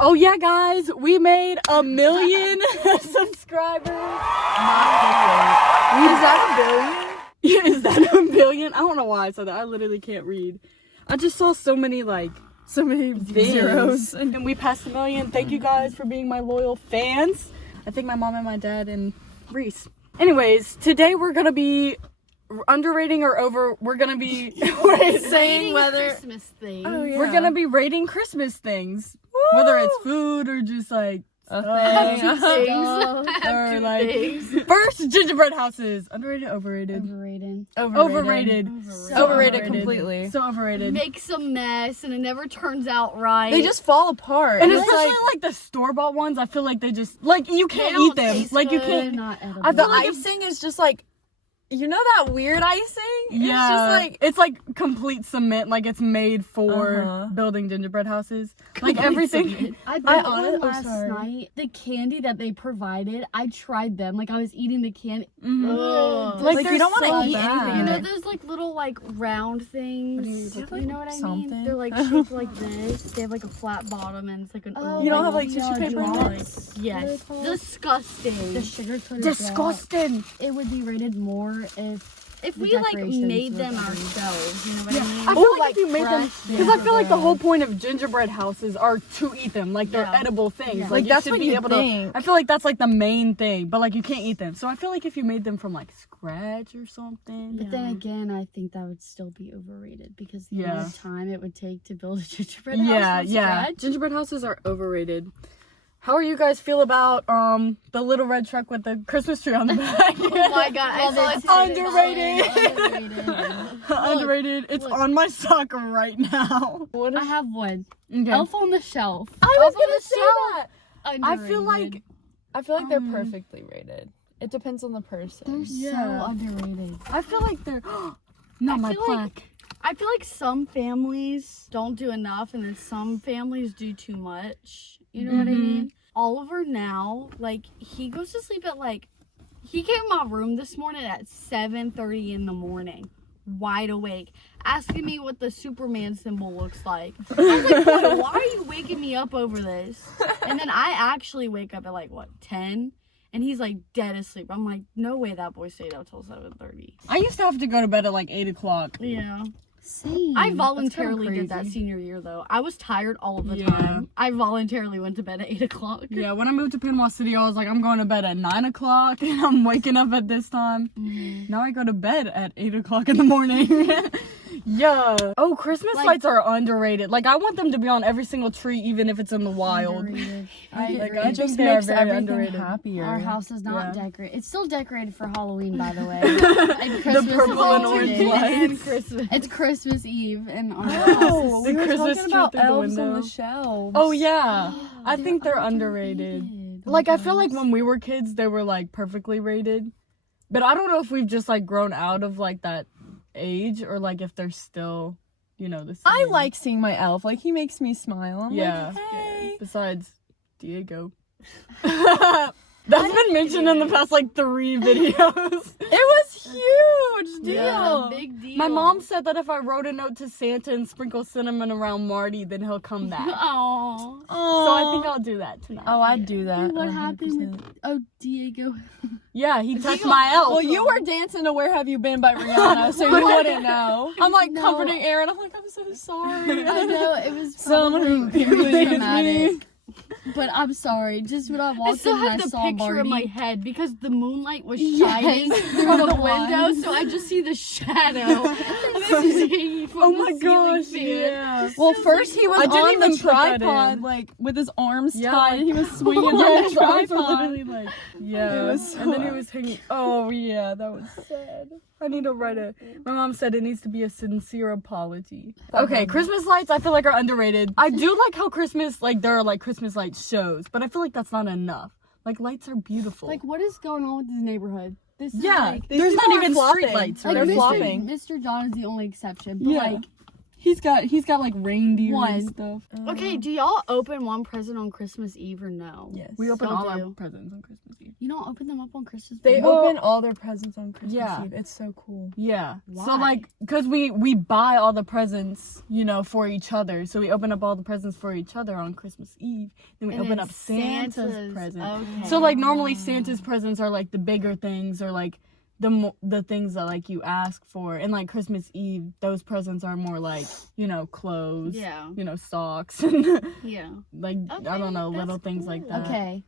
Oh yeah, guys, we made 1 million subscribers. Is that a billion? Yeah, is that 1 billion? I don't know why I said that. I literally can't read. I just saw so many Zeros. and we passed 1 million. Thank you guys for being my loyal fans. I think my mom and my dad and Reese. Anyways, today we're gonna be underrating or over. We're gonna be Saying whether Christmas thing. Oh, yeah. we're gonna be rating Christmas things, whether it's food or just like a stuff. thing. Or like first gingerbread houses. Underrated, overrated. Overrated. Overrated completely. So overrated. Makes a mess and it never turns out right. They just fall apart. And it's especially like the store-bought ones, I feel like they just like you They can't don't eat them. taste Like you good. can't. Not edible. I the feel like icing is just like, you know that weird icing? Yeah, It's just like, it's like complete cement. Like it's made for building gingerbread houses. Like everything. I honestly- last night. The candy that they provided, I tried them. Like I was eating the candy. Mhm. like they're you don't want to so eat bad. anything. You in know it. those like little like round things? Do you have, You like, know what I mean? something? They're like shaped like this. They have like a flat bottom and it's like an oval. You don't have like tissue paper in it? Yes. Disgusting. The sugar coated Disgusting. It would be rated more if we the like decorations made were them better. ourselves, you know what I mean? I feel Oh, like, like if you made them, fresh because I feel like the gingerbread. whole point of gingerbread houses are to eat them. Like they're Yeah. edible things. Yeah. Like, Like, you that's should what be you able think. to. I feel like that's like the main thing, but like you can't eat them. So I feel like if you made them from like scratch or something. But then again, I think that would still be overrated because the Yeah. amount of time it would take to build a gingerbread house Yeah, from yeah. scratch. Gingerbread houses are overrated. How are you guys feel about the little red truck with the Christmas tree on the back? Oh my god, I saw it today. Underrated. Underrated. It's look. on my sock right now. What I have one. Okay. Elf on the Shelf. I was Elf on gonna the say Shelf. that. Underrated. I feel like they're perfectly rated. It depends on the person. They're Yeah. so underrated. I feel like they're not my feel like- plaque. I feel like some families don't do enough and then some families do too much. You know what I mean? Oliver now, like, he goes to sleep at he came in my room this morning at 7:30 in the morning, wide awake, asking me what the Superman symbol looks like. I was like, "Boy, why are you waking me up over this?" And then I actually wake up at 10? And he's like dead asleep. I'm like, no way that boy stayed up till 7:30. I used to have to go to bed at 8 o'clock. Yeah. Same. I voluntarily kinda did that crazy. senior year though. I was tired all of the Yeah. time. I voluntarily went to bed at 8 o'clock. Yeah, when I moved to Panama City, I was like, I'm going to bed at 9 o'clock and I'm waking up at this time. Now I go to bed at 8 o'clock in the morning. Yeah. Oh, Christmas lights are underrated. Like, I want them to be on every single tree, even if it's in the wild. Underrated. I agree. think It just they are makes very everything underrated. happier. Our house is not Yeah. decorated. It's still decorated for Halloween, by the way. And Christmas purple is and all orange today. lights. And Christmas. It's Christmas Eve, and our house Oh, is we The were Christmas talking tree about through the elves on window. the shelves. Oh, yeah. I think they're underrated. underrated. Like, I feel like when we were kids, they were, perfectly rated. But I don't know if we've just, grown out of, that age or, if they're still, the same. I like seeing my elf. Like, he makes me smile. I'm Yeah. like, hey. Besides Diego. That's been mentioned in the past 3 videos. It was huge deal. Yeah. Big deal. My mom said that if I wrote a note to Santa and sprinkle cinnamon around Marty, then he'll come back. Aww. So I think I'll do that tonight. Oh, I'd do that. What 100%. happened with Diego? Yeah, he touched my elf. Well, you were dancing to Where Have You Been by Rihanna, so you wouldn't know. I'm No. comforting Aaron. I'm like, I'm so sorry. I know it was Someone probably who really irritated dramatic, but I'm sorry. Just when I I walked still in and I have the saw picture Marty, in my head because the moonlight was Yes, shining through from the the window, blinds. so I just see the shadow. This is hanging from Oh the my ceiling gosh, fan. yeah. Well, first he was I didn't on even the put that tripod, in. with his arms Yeah. tied, and he was swinging Yeah, on the his arms were tripod. literally yeah. It was and then he so- was hanging. Oh yeah, that was sad. I need to write a. My mom said it needs to be a sincere apology. Okay, Christmas lights I feel like are underrated. I do like how Christmas there are Christmas light shows, but I feel like that's not enough. Lights are beautiful. like, what is going on with this neighborhood? This is yeah, like, there's people not are even flopping. street lights. like They're Mr. flopping. Mr. John is the only exception, but Yeah. He's got like reindeer One. and stuff. Okay, do y'all open one present on Christmas Eve or no? Yes. We open Still all our do. presents on Christmas Eve. You don't open them up on Christmas They Eve? open all their presents on Christmas Yeah. Eve. It's so cool. Yeah. So Why? like, cause we buy all the presents, you know, for each other. So we open up all the presents for each other on Christmas Eve. Then we And open then up Santa's presents. Okay. So like normally Santa's presents are like the bigger things or like the things that like you ask for, and like Christmas Eve those presents are more like, you know, clothes, Yeah. you know, socks and Yeah. like I Okay, don't know, that's little things like cool. that. Okay.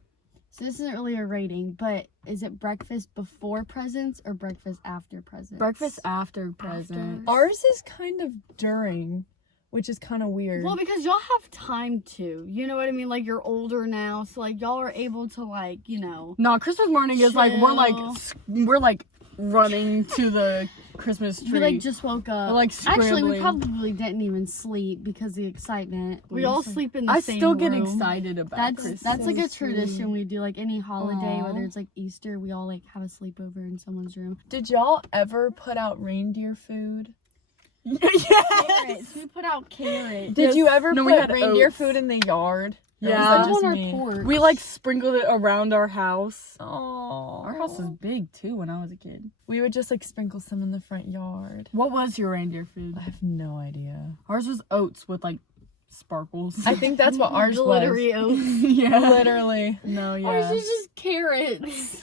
So this isn't really a rating, but is it breakfast before presents or breakfast after presents? Breakfast after presents. Ours is kind of during, which is kind of weird. Well, because y'all have time to. You know what I mean? Like, you're older now, so, like, y'all are able to, like, you know. No, Christmas morning is like we're Chill. like running to the Christmas tree. We like just woke up. We're, like, Actually, we scrambling. probably didn't even sleep because of the excitement. We all sleep in the I same still get room. excited about Christmas. That's like a So tradition sweet. we do. Like any holiday, Aw. whether it's like Easter, we all like have a sleepover in someone's room. Did y'all ever put out reindeer food? Carrots. We put out carrots. Did you ever No, we put had reindeer oats. food in the yard? Or was Yeah. that Some just on our me? porch. We like sprinkled it around our house. Oh, Our house was big too when I was a kid. We would just like sprinkle some in the front yard. What was your reindeer food? I have no idea. Ours was oats with like sparkles. I think that's what ours was. glittery oats. yeah. Literally. No, Ours yeah. is just carrots.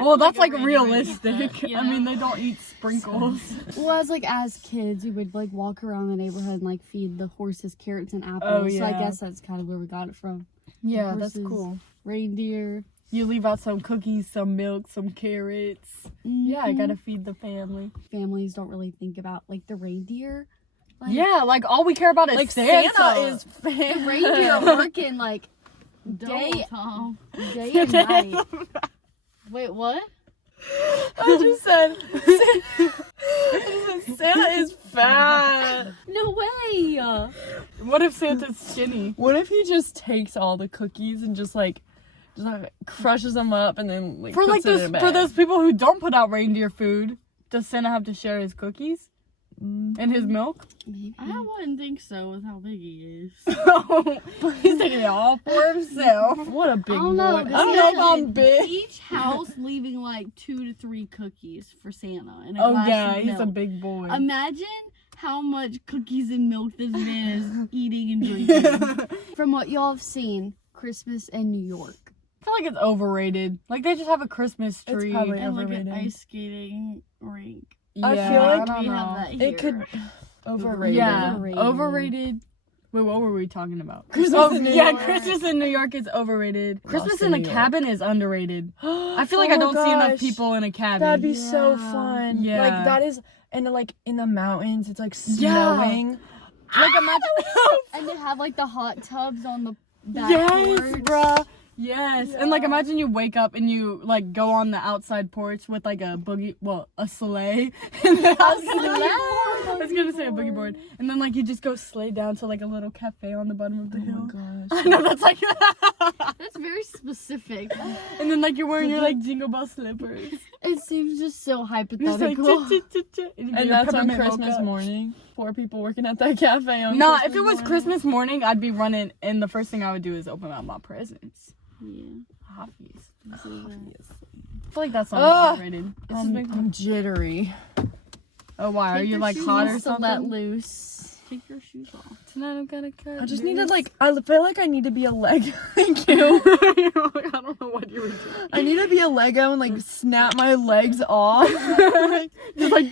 Well, that's like a reindeer would eat realistic. that, you I mean, know? they don't eat sprinkles. Well, as kids, we would like walk around the neighborhood and like feed the horses carrots and apples. Oh, So I yeah. guess that's kind of where we got it from. Yeah, that's Horses. cool. Reindeer. You leave out some cookies, some milk, some carrots. Yeah, I gotta feed the family. Families don't really think about like the reindeer. Like, Yeah, like all we care about is Like Santa. Santa is the reindeer are working like day Tom. and night. Wait, what? I just said Santa is fat. No way. What if Santa's skinny? What if he just takes all the cookies and just like crushes them up and then like For like puts it in those a bag? for those people who don't put out reindeer food, does Santa have to share his cookies and his milk? Maybe. I wouldn't think so with how big he is. He's taking it all for himself. What a big I don't boy. know. I don't know if I'm big. Each house leaving like 2 to 3 cookies for Santa. And a Oh glass yeah, of he's a milk. big boy. Imagine how much cookies and milk this man is eating and drinking. From what y'all have seen, Christmas in New York. I feel like it's overrated. Like they just have a Christmas It's tree. probably And like an overrated. ice skating rink. I Yeah, feel like don't we know. have that here. It could overrated. Yeah, Overrated. overrated. Wait, what were we talking about? Christmas in New yeah, York. Christmas in New York is overrated. Christmas in in a New York. cabin is underrated. I feel like Oh I my don't see enough gosh. people in a cabin. That'd be so Yeah. fun. Yeah. Like that is, and like in the mountains, it's like Yeah. snowing. like imagine. And they have like the hot tubs on the back Yes, porch. bruh. Yes, and like Yeah. imagine you wake up and you like go on the outside porch with like a a sleigh. And then I was gonna say a boogie board, and then like you just go sleigh down to like a little cafe on the bottom of the Oh hill. my I gosh. know that's like, That's very specific. and then like you're wearing your like jingle bell slippers. It seems just so Just like, hypothetical. and, you And get your that's on peppermint Christmas mocha. morning. 4 people working at that cafe on Nah, Christmas if it was morning. Christmas morning, I'd be running, and the first thing I would do is open up my presents. Yeah. Obviously. So, I feel like that's not Ugh. overrated. It's just makes me. I'm jittery. Oh, why? Are Take you your like shoes hot or off to let something? loose. take your shoes off. Tonight I'm gonna cut. I just needed like, I feel like I need to be a Lego. Thank you. I don't know what you were doing. I need to be a Lego and like snap my legs off. Just like,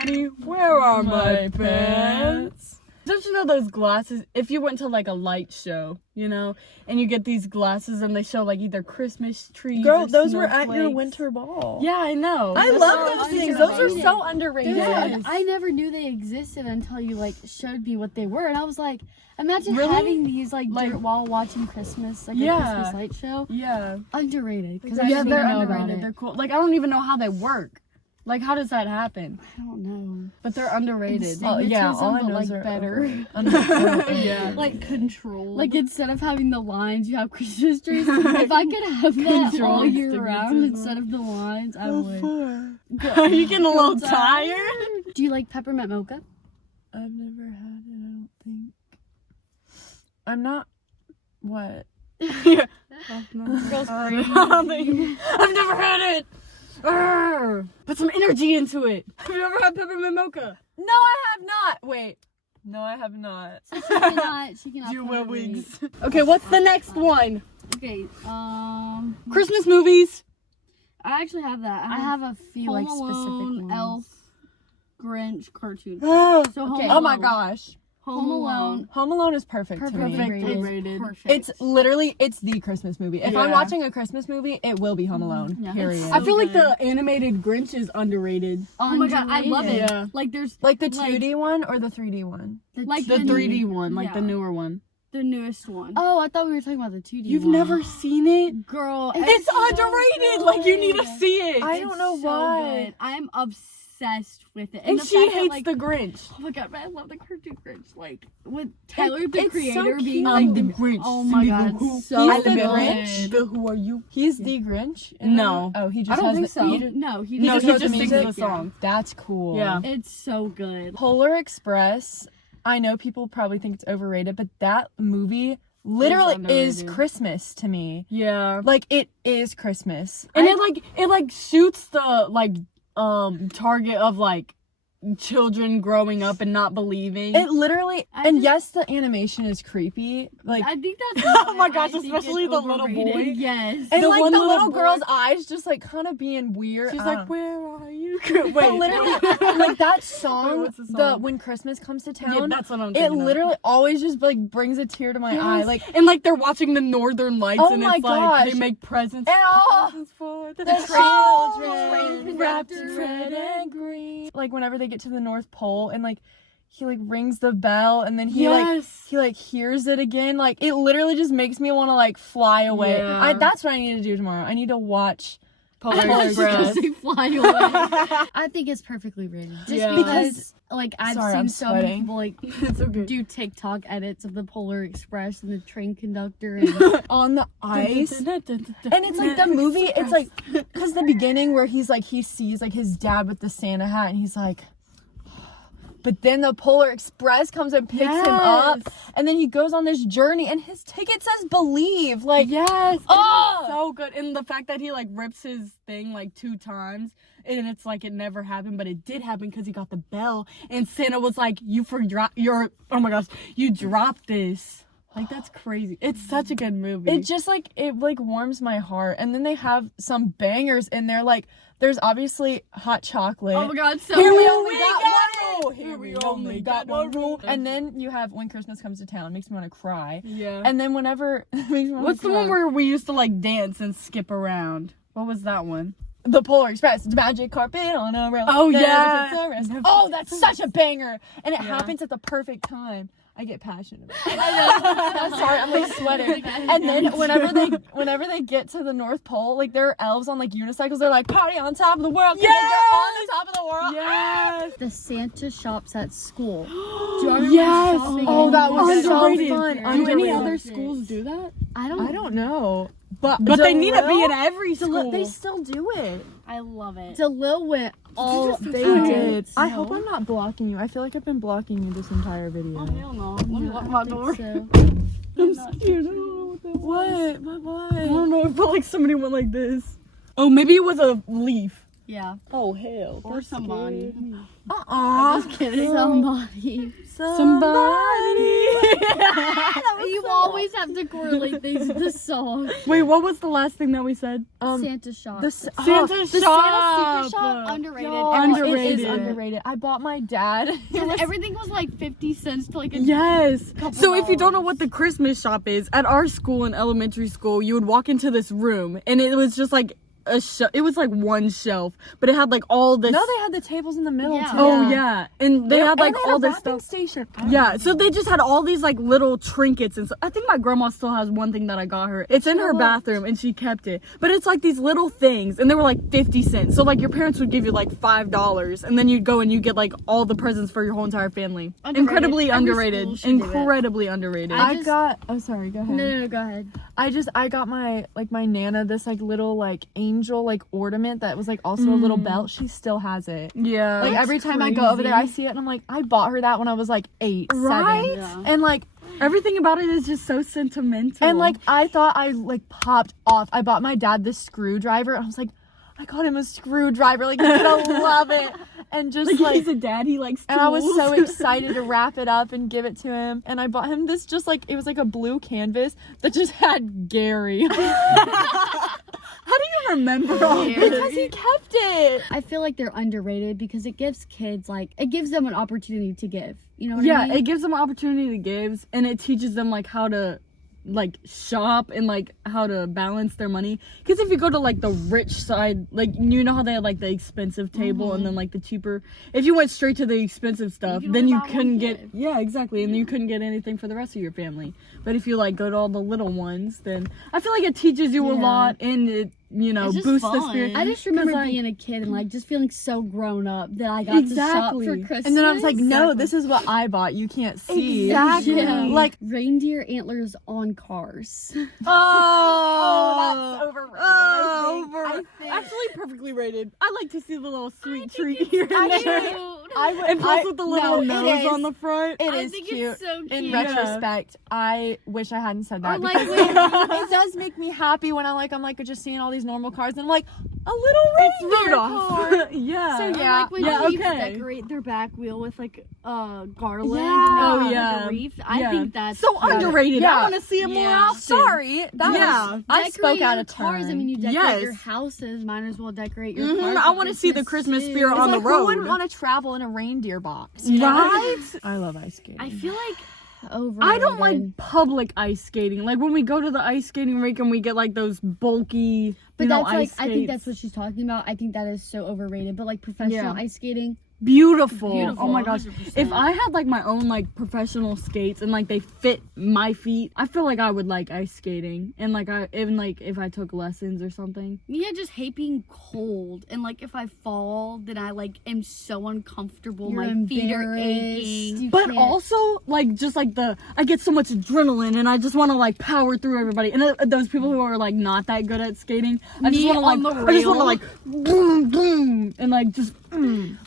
honey, where are my pants? Don't you know those glasses? If you went to like a light show, you know, and you get these glasses and they show like either Christmas trees. Girl, or those were at your snowflakes. winter ball. Yeah, I know. I Those love are those things. underrated. Those are so underrated. Dude, I never knew they existed until you like showed me what they were, and I was like, imagine Really? having these like, Like- while watching Christmas, like Yeah. a Christmas light show. Yeah. Underrated because I Yeah, didn't they're even know about underrated. it. They're cool. Like I don't even know how they work. Like how does that happen? I don't know. But they're underrated. Stigmatism, all I but, know like is they're better. Yeah. Like control. Like instead of having the lines, you have Christmas trees. If I could have that Control all year round stigmatism. instead of the lines, I would. Are you getting a little tired? Do you like peppermint mocha? I've never had it, I don't think. I'm not... What? Yeah. Girls I've never had it. Arr. Put some energy into it. Have you ever had peppermint mocha? No, I have not! Wait. No, I have not. She cannot Do you put wear her wigs? Okay, what's the next one? Okay, Christmas movies. I actually have that. I have a few Home like specific Alone, ones. Elf, Grinch, cartoon. Oh, So Home Okay. Oh my Alone. gosh. Home Alone. Home Alone is perfect to me. Perfectly rated. Perfect. It's literally, it's the Christmas movie. If I'm Yeah. watching a Christmas movie, it will be Home Alone. Yeah. Period. I feel like good. the animated Grinch is underrated. Oh my god, I love it. Yeah. Like there's Like the like- 2D one or the 3D one? like The 3D one, like yeah. the newer one. the newest one. Oh, I thought we were talking about the 2D. You've one. never seen it? Girl, It's so underrated. good. Like you need to see it. I don't know so why. Good. I'm obsessed with it. and the she fact that, hates like, the Grinch. Oh my god, but I love the cartoon Grinch. Like with Tyler the it's so creator being cute. like I'm the the Grinch. Oh my god, Who? so He's the good. Grinch? The who are you? He's the Grinch? in No. the- Oh, he just I don't has think the, so. He just, No, he No, just he wrote just the sings music, the yeah. song. that's cool. Yeah. It's so good. Polar Express, I know people probably think it's overrated, but that movie literally is underrated. Christmas to me. Yeah. Like, it is Christmas. And it like suits the like target of like children growing up and not believing. It literally, I and just- yes, the animation is creepy. Like, I think that's Oh why my gosh, I think especially it's the little overrated. boy. Yes. and the like one the little little boy- girl's eyes just like kind of being weird. She's I like, don't- where are you? but Wait, literally, like that song, what's the the song? When Christmas Comes to yeah, Town, that's what I'm it thinking of. literally always just like brings a tear to my eye. Yes. Like, and like they're watching the Northern Lights Oh and my it's like they gosh. make presents. oh, Presents for the children wrapped in in red and green. Like whenever they get to the North Pole and like he like rings the bell and then he like hears it again. Like it literally just makes me want to like fly away. Yeah. That's what I need to do tomorrow. I need to watch Polar I was gonna Express. say fly away. I think it's perfectly rated. Just Yeah. because, like, I've Sorry, seen I'm so many sweating. people like It's okay. do TikTok edits of the Polar Express and the train conductor and on the ice. And it's like the movie, it's like, because the beginning where he's like, he sees like his dad with the Santa hat and he's like, but then the Polar Express comes and picks him up and then he goes on this journey and his ticket says Believe. Like, Yes. Oh! It's so good. And the fact that he like rips his thing like 2 times and it's like it never happened, but it did happen because he got the bell and Santa was like, you forgot your, oh my gosh, you dropped this. Like that's crazy. It's such a good movie. it just like, it like warms my heart. And then they have some bangers in there. Like, there's obviously Hot Chocolate. Oh my god, so Here we good. only got one rule. Here we only got one rule. And then you have When Christmas Comes to Town. Makes me want to cry. Yeah. And then whenever makes me wanna What's the cry. one where we used to like dance and skip around? What was that one? The Polar Express, it's magic carpet on a rail. Oh, Never yeah. takes a rest. Oh, that's such a banger, and it Yeah. happens at the perfect time. I get passionate about it. I'm sorry, I'm like sweating. And then whenever they get to the North Pole, like there are elves on like unicycles. They're like party on top of the world. Yeah, they're on the top of the world. Yes. the Santa shops at school. Do you remember Yes. shopping Oh, that and was so Underrated. fun. Do any Underrated. other schools do that? I don't. I don't know, but But they need to be DeLille- in every school. They still do it. I love it. DeLille went all They out. did. I No. hope I'm not blocking you. I feel like I've been blocking you this entire video. Oh hell no. Let me No, lock I my don't door. think so. I'm scared. I don't know what that was. What? I don't know. It felt like somebody went like this. Oh, maybe it was a leaf. Yeah. Oh hell. Or somebody. Uh-uh. Just kidding. Somebody. Somebody. You always have to correlate these the song. Wait, what was the last thing that we said? Santa shop. Santa the shop. Santa Secret Shop, underrated. Yo, Underrated. It is underrated. I bought my dad. Because everything was like 50 cents to like a Yes. couple So if you don't know dollars. what the Christmas shop is, at our school in elementary school, you would walk into this room and it was just like it was like one shelf, but it had like all this. No, they had the tables in the middle Yeah. too. Oh yeah, and they had like all this stuff. Station. Yeah, so they just had all these like little trinkets and stuff. I think my grandma still has one thing that I got her. It's in her bathroom and she kept it. But it's like these little things and they were like 50 cents. So like your parents would give you like $5 and then you'd go and you get like all the presents for your whole entire family. Underrated. Incredibly Every underrated. school should do it. Incredibly underrated. I got. Oh, sorry. Go ahead. No, go ahead. I got my Nana this like little like angel like ornament that was like also a little belt. She still has it. Yeah. Like every time I go over there, I see it and I'm like, I bought her that when I was like 8, Right? 7. Yeah. And like Everything about it is just so sentimental. and like I thought I like popped off. I bought my dad this screwdriver and I was like, I got him a screwdriver, like he's gonna love it. And just like he's a dad, he likes tools. and I was so excited to wrap it up and give it to him. And I bought him this just like, it was like a blue canvas that just had Gary. How do you remember all Yeah. this? Because he kept it. I feel like they're underrated because it gives kids it gives them an opportunity to give. You know what I Yeah, mean? it gives them an opportunity to give, and it teaches them like how to like shop and like how to balance their money. Because if you go to like the rich side, like you know how they had like the expensive table and then like the cheaper, if you went straight to the expensive stuff, You can then only you buy one couldn't get gift. exactly, and you couldn't get anything for the rest of your family. But if you like go to all the little ones, then I feel like it teaches you a Yeah. lot, and it It's just boosts the fun. spirit. I just remember like- being a kid and like just feeling so grown up that I got to shop Exactly. for Christmas. And then I was like, no, this is what I bought. You can't see. Exactly. Yeah. Like, reindeer antlers on cars. oh, that's overrated. I think. Actually, perfectly rated. I like to see the little sweet treat here and Actually, there. I would, And plus with the little it nose is. on the front. It I is think cute. it's so cute. In Yeah. retrospect, I wish I hadn't said that Or, like, because it does make me happy when I'm like just seeing all these normal cars and I'm like, a little It's reindeer car. Rudolph. Yeah. So, Or yeah. like when Yeah, Jeeps okay. decorate their back wheel with like garland Yeah. and Oh, like, yeah. a wreath. I Yeah. think that's So cute. underrated. Yeah. I want to see it more Yeah. often. Sorry, that Yeah. was I spoke out of turn. cars. I mean, you decorate Yes. your houses. Might as well decorate your Mhm, cars. I for wanna see the Christmas too. spirit It's on the like, who road. wouldn't want to travel in a reindeer box? Right? I love ice skating. I feel like Overrated. I don't like public ice skating. Like when we go to the ice skating rink and we get like those bulky, But that's ice I think skates. that's what she's talking about. I think that is so overrated. But like professional Yeah. ice skating, Beautiful. Beautiful, Oh my gosh. 100%. If I had like my own like professional skates and like they fit my feet, I feel like I would like ice skating. And like if I took lessons or something. me, I just hate being cold, and like if I fall, then I like am so uncomfortable. you're My feet are embarrassed, aching. you But can't- also like just like I get so much adrenaline and I just want to like power through everybody. And those people who are like not that good at skating, I just Me want to like on the I just want to rail. like boom boom and like just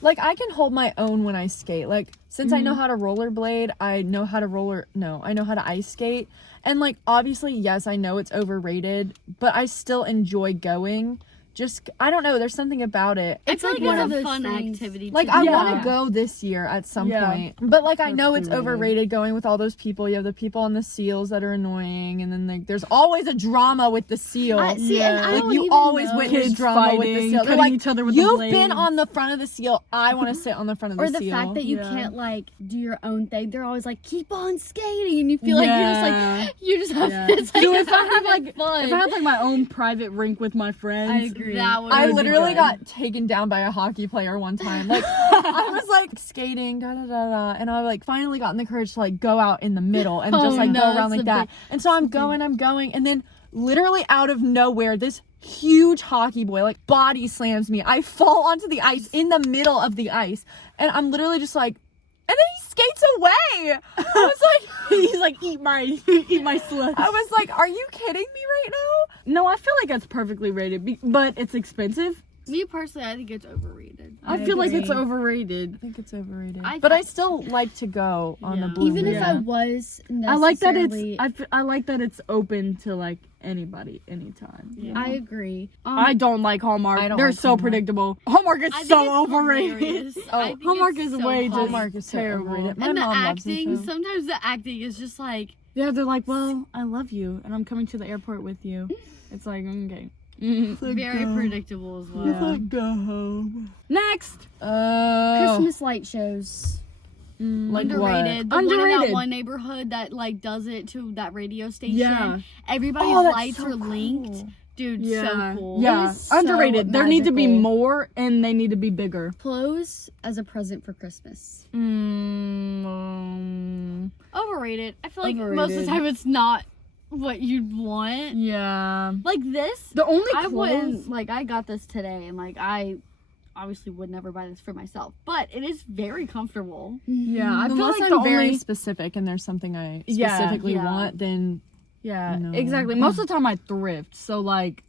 Like I can hold my own when I skate. Like since I know how to rollerblade, I know how to ice skate. And like obviously, yes, I know it's overrated, but I still enjoy going. Just I don't know, there's something about it. I It's feel like like one it's of a those fun things. activity. Like to I do. Yeah. want to go this year at some Yeah. point, but like I know it's Perfectly rated. overrated going with all those people. You have the people on the seals that are annoying, and then like there's always a drama with the seal. And Yeah. I Like don't you even always know. witness Kids drama with the fighting, seal. They're cutting like, each other with the you've been blades." on the front of the seal. I want to sit on the front of the Or the seal. fact that you Yeah. can't like do your own thing. They're always like, keep on skating, and you feel like you just have Yeah. it's like So if I not had even like fun. if I had like my own private rink with my friends, I agree. That would I be literally good. got taken down by a hockey player one time. Like I was like skating, da da da da, and I like finally gotten the courage to like go out in the middle and Oh, just like no, go that's around like a that. And so I'm going, and then literally out of nowhere, this huge hockey boy like body slams me. I fall onto the ice in the middle of the ice, and I'm literally just like, and then he skates away. I was like, he's like eat my slush. I was like, are you kidding me right now? No, I feel like that's perfectly rated, but it's expensive. Me personally, I think it's overrated. I feel like it's agree. overrated. I think it's overrated. I But I th- still like to go on the Yeah. blue. Even if Yeah. I was I like that necessarily, I like that it's open to like anybody anytime. Yeah. I agree. I don't like Hallmark. I don't They're like so Hallmark. predictable. Hallmark is I think so it's overrated. hilarious. Oh, I think Hallmark it's is so way funny. just Hallmark is so terrible. overrated. My And the mom loves them acting, too. sometimes the acting is just like, Yeah, they're like, well, I love you, and I'm coming to the airport with you. It's like, okay. very predictable as well. Yeah. Go home. Next. Christmas light shows. Like Underrated. The one in Underrated. that one neighborhood that like does it to that radio station. Yeah. Everybody's Oh, that's lights so are linked. cool. Dude, Yeah. so cool. Yeah. was so Underrated. There need to be magical. more, and they need to be bigger. Clothes as a present for Christmas. Overrated. I feel like most of Overrated. the time it's not what you'd want. Yeah. Like this, The only I clothes. wouldn't, like, I got this today, and like I obviously would never buy this for myself, but it is very comfortable. Yeah, I feel Unless like I'm the very only. specific and there's something I Yeah, specifically yeah. want, then Yeah, No. exactly. Most of the time I thrift, so like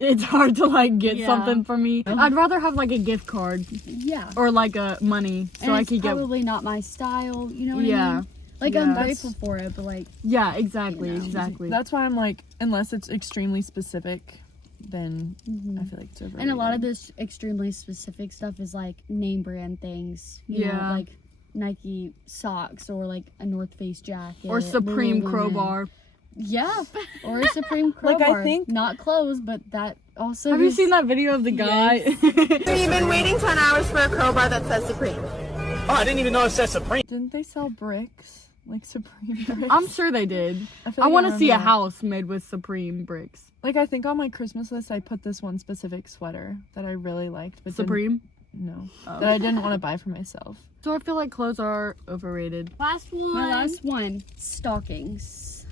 it's hard to like get Yeah. something for me. I'd rather have like a gift card Yeah. or like a money so And I it's could get. probably not my style, you know what I Yeah. mean? Like, Yeah. I'm That's- grateful for it, but like, Yeah, exactly, You know. exactly. That's why I'm like, unless it's extremely specific, then I feel like it's overrated. and a lot of this extremely specific stuff is like name brand things. You know, Yeah. like Nike socks or like a North Face jacket. Or Supreme Lululemon. crowbar. Yeah. Or a Supreme crowbar. Like, I think- Not clothes, but that also. Have you is- seen that video of the guy? You've been waiting 10 hours for a crowbar that says Supreme. Oh, I didn't even know it said Supreme. Didn't they sell bricks? Like Supreme bricks? I'm sure they did. feel I like want to see a remember that. house made with Supreme bricks. Like, I think on my Christmas list, I put this one specific sweater that I really liked. But didn't- Supreme? No. Oh. That I didn't want to buy for myself. So I feel like clothes are overrated. Last one. My last one, stockings.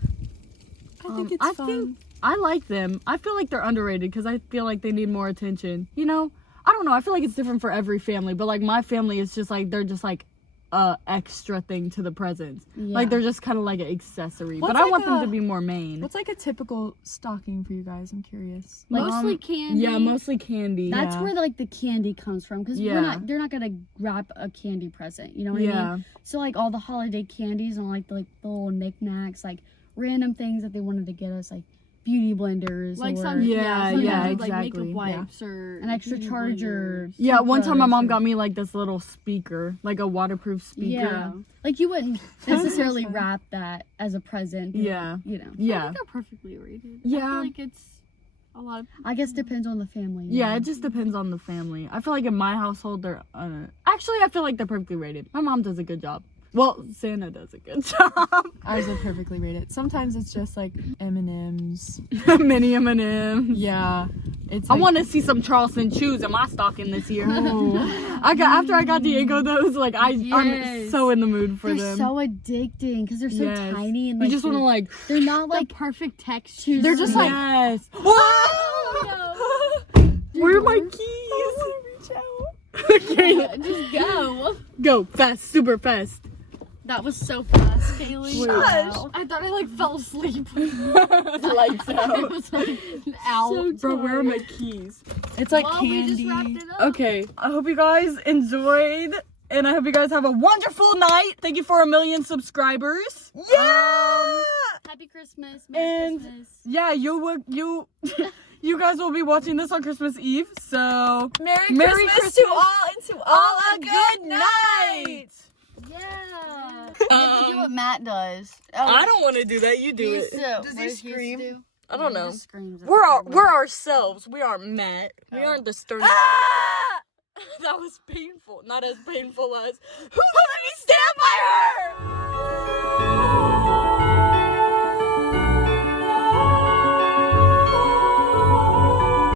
I think it's I fun. think I like them. I feel like they're underrated because I feel like they need more attention. You know? I don't know. I feel like it's different for every family, but like my family is just like, they're just like a extra thing to the presents. Yeah. Like they're just kind of like an accessory. What's but I like want them a- to be more main. What's like a typical stocking for you guys? I'm curious. Mostly candy. Yeah, mostly candy. That's Yeah. where like the candy comes from, because Yeah. they're not gonna wrap a candy present, you know what I Yeah. mean? So like all the holiday candies and like the little knickknacks, like random things that they wanted to get us, like beauty blenders, Like or some, Yeah, sometimes yeah, with, like exactly. makeup wipes or an extra beauty charger. blenders. Yeah, one time my mom toothbrush, got me like this little speaker, like a waterproof speaker. Yeah, like you wouldn't necessarily wrap that as a present. Yeah. You know, I Yeah. think they're perfectly rated. I Yeah. feel like it's a lot of. I guess depends on the family. you Yeah, know? it just depends on the family. I feel like in my household, they're actually I feel like they're perfectly rated. My mom does a good job. Well, Santa does a good job. Ours are perfectly rated. Sometimes it's just like M&M's. Mini M&M. Yeah. It's I like, want to see some Charleston shoes in my stocking this year. Ooh. After I got Diego those, like I'm Yes. so in the mood for They're them. so addicting because they're so Yes. tiny and You like just want to like they're not Like like perfect texture. They're just like- yes. Oh, Where are my keys? Okay, no. Just go. go fast, super fast. That was so fast, Kaylee. Wait. Gosh. I thought I like fell asleep. Lights I out. was like out. Bro, where are my keys? It's like Well, we just wrapped candy. it up. Okay, I hope you guys enjoyed, and I hope you guys have a wonderful night. Thank you for 1 million subscribers. Yeah. Happy Christmas. Merry And- Christmas. Yeah, you you guys will be watching this on Christmas Eve, so Merry, Merry Christmas to Christmas. all and to all a good night. Yeah. You have to do what Matt does. I don't want to do that. You do it. Does he scream? I don't know. Screams We're ourselves. We aren't Matt. We aren't the stern. That was painful. Not as painful as who let me stand by her.